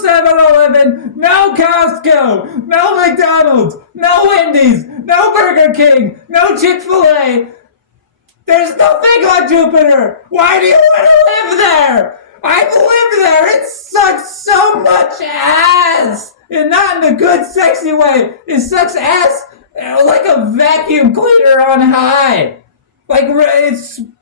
no 7-Eleven, no Costco, no McDonald's, no Wendy's, no Burger King, no Chick-fil-A. There's nothing on Jupiter. Why do you want to live there? I've lived there. It sucks so much ass. And not in a good, sexy way. It sucks ass like a vacuum cleaner on high. Like,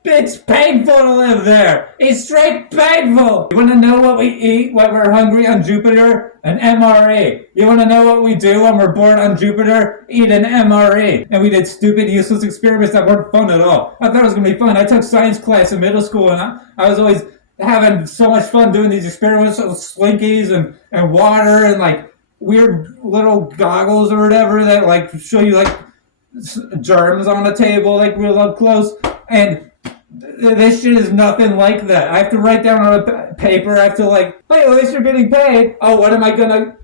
it's painful to live there. It's straight painful. You want to know what we eat when we're hungry on Jupiter? An MRE. You want to know what we do when we're bored on Jupiter? Eat an MRE. And we did stupid, useless experiments that weren't fun at all. I thought it was going to be fun. I took science class in middle school, and I was always having so much fun doing these experiments with slinkies and water and, like, weird little goggles or whatever that, like, show you, like, germs on the table, like, real up close. And this shit is nothing like that. I have to write down on a paper. I have to, like, hey, at least you're getting paid. Oh, what am I gonna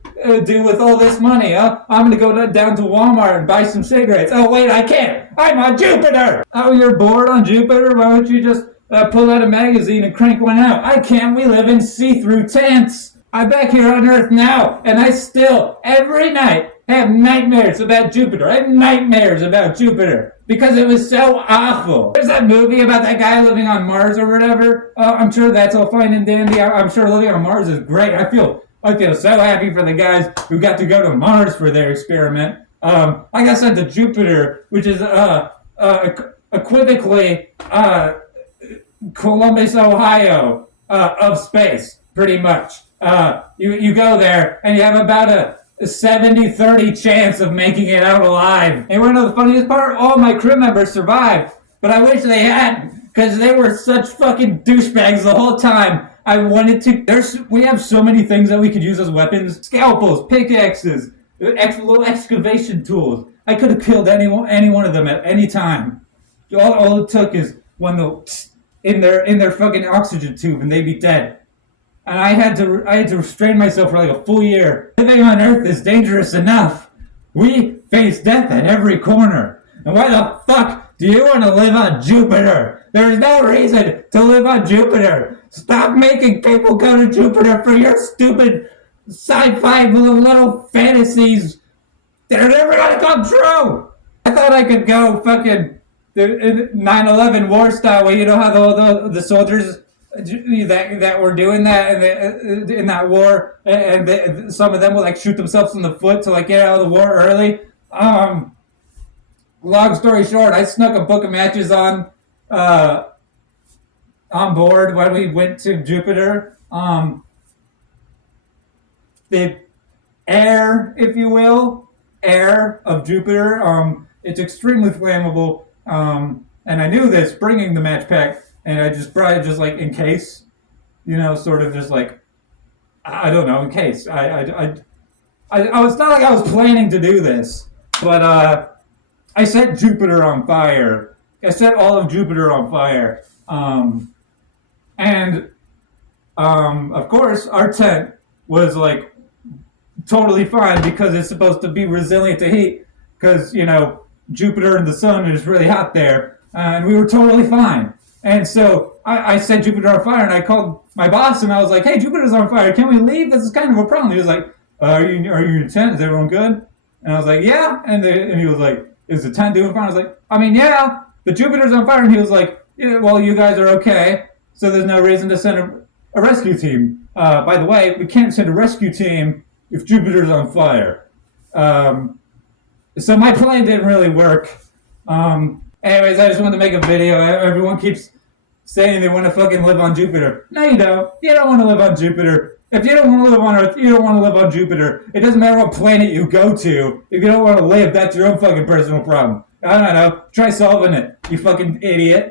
do with all this money, huh? I'm gonna go down to Walmart and buy some cigarettes. Oh, wait, I can't. I'm on Jupiter. Oh, you're bored on Jupiter? Why don't you just pull out a magazine and crank one out? I can't. We live in see-through tents. I'm back here on Earth now, and I still, every night, have nightmares about Jupiter. I have nightmares about Jupiter because it was so awful. There's that movie about that guy living on Mars or whatever. I'm sure that's all fine and dandy. I'm sure living on Mars is great. I feel so happy for the guys who got to go to Mars for their experiment. I got sent to Jupiter, which is equivocally Columbus, Ohio of space, pretty much. You go there and you have about a 70-30 chance of making it out alive. And you want to know the funniest part? All my crew members survived, but I wish they hadn't, because they were such fucking douchebags the whole time. I wanted to. We have so many things that we could use as weapons: scalpels, pickaxes, little excavation tools. I could have killed any one of them at any time. All it took is one in their fucking oxygen tube, and they'd be dead. And I had to restrain myself for like a full year. Living on Earth is dangerous enough. We face death at every corner. And why the fuck do you want to live on Jupiter? There's no reason to live on Jupiter. Stop making people go to Jupiter for your stupid sci-fi little fantasies. They're never gonna come true. I thought I could go fucking 9/11 war style, where you know how the soldiers that were doing that in that war, and some of them will like shoot themselves in the foot to like get out of the war early. Long story short, I snuck a book of matches on board when we went to Jupiter. The air, if you will, air of Jupiter, it's extremely flammable. And I knew this bringing the match pack. And I just brought it just like in case, sort of just like, I don't know, in case. I was not like I was planning to do this, but I set Jupiter on fire. I set all of Jupiter on fire. And of course, our tent was like totally fine because it's supposed to be resilient to heat because, Jupiter and the sun is really hot there. And we were totally fine. And so I set Jupiter on fire, and I called my boss, and I was like, "Hey, Jupiter's on fire. Can we leave? This is kind of a problem." He was like, "Are you in your tent? Is everyone good?" And I was like, "Yeah." And he was like, "Is the tent doing fine?" I was like, "I mean, yeah, but Jupiter's on fire." And he was like, "Yeah, well, you guys are okay, so there's no reason to send a rescue team. By the way, we can't send a rescue team if Jupiter's on fire." So my plan didn't really work. Anyways, I just wanted to make a video. Everyone keeps saying they want to fucking live on Jupiter. No, you don't. You don't want to live on Jupiter. If you don't want to live on Earth, you don't want to live on Jupiter. It doesn't matter what planet you go to. If you don't want to live, that's your own fucking personal problem. I don't know. Try solving it, you fucking idiot.